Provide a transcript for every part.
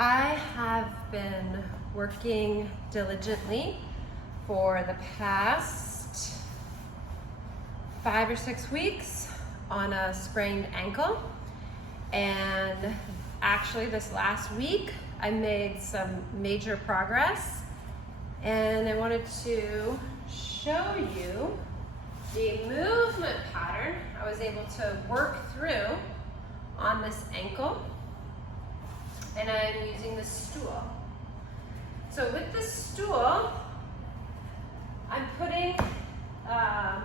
I have been working diligently for the past 5 or 6 weeks on a sprained ankle, and actually this last week I made some major progress, and I wanted to show you the movement pattern I was able to work through on this ankle. And I'm using the stool. So with the stool, I'm putting a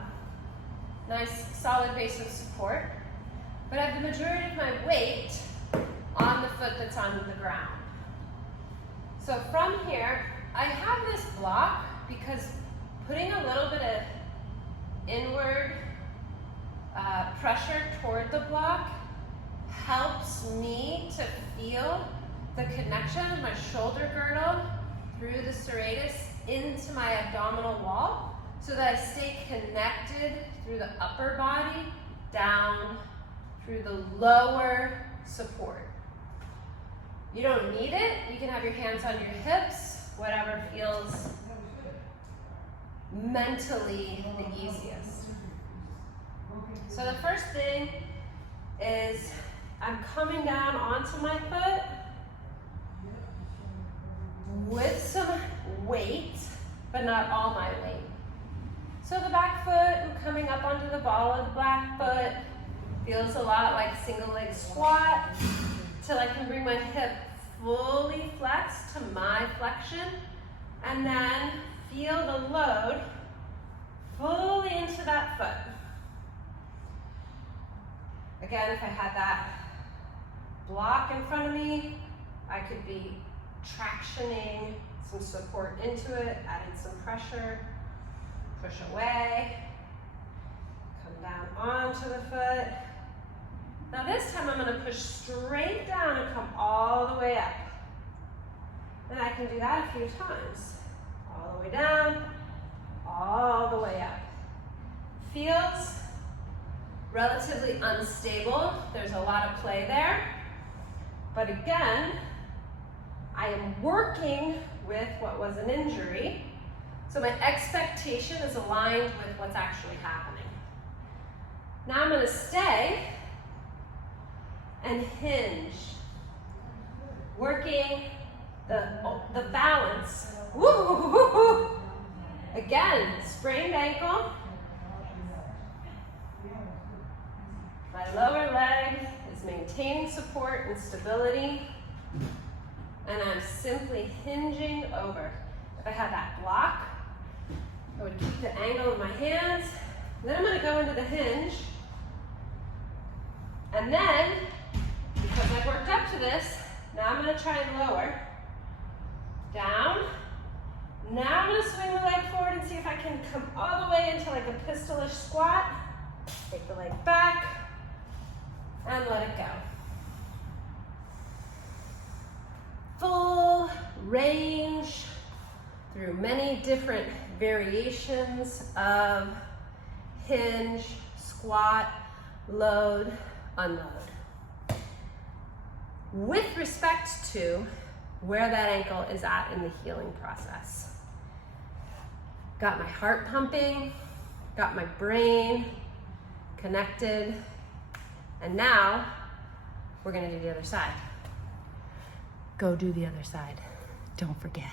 nice solid base of support, but I have the majority of my weight on the foot that's on the ground. So from here, I have this block because putting a little bit of inward pressure toward the block helps me to feel the connection of my shoulder girdle through the serratus into my abdominal wall, so that I stay connected through the upper body down through the lower support. You don't need it. You can have your hands on your hips, whatever feels mentally the easiest. So the first thing is I'm coming down onto my foot with some weight, but not all my weight. So the back foot, I'm coming up onto the ball of the black foot. Feels a lot like a single leg squat till I can bring my hip fully flexed to my flexion, and then feel the load fully into that foot. Again, if I had that block in front of me, I could be tractioning some support into it, adding some pressure, push away, come down onto the foot. Now this time I'm going to push straight down and come all the way up. And I can do that a few times. All the way down, all the way up. Feels relatively unstable. There's a lot of play there. But again, I am working with what was an injury, so my expectation is aligned with what's actually happening. Now I'm going to stay and hinge, working the balance. Woo! Again, sprained ankle. My lower leg is maintaining support and stability, and I'm simply hinging over. If I had that block, I would keep the angle of my hands. Then I'm going to go into the hinge, and then, because I've worked up to this, now I'm going to try and lower. Down. Now I'm going to swing the leg forward and see if I can come all the way into like a pistolish squat. Take the leg back and let it go. Full range through many different variations of hinge, squat, load, unload. With respect to where that ankle is at in the healing process. Got my heart pumping, got my brain connected, and now we're going to do the other side. Go do the other side. Don't forget.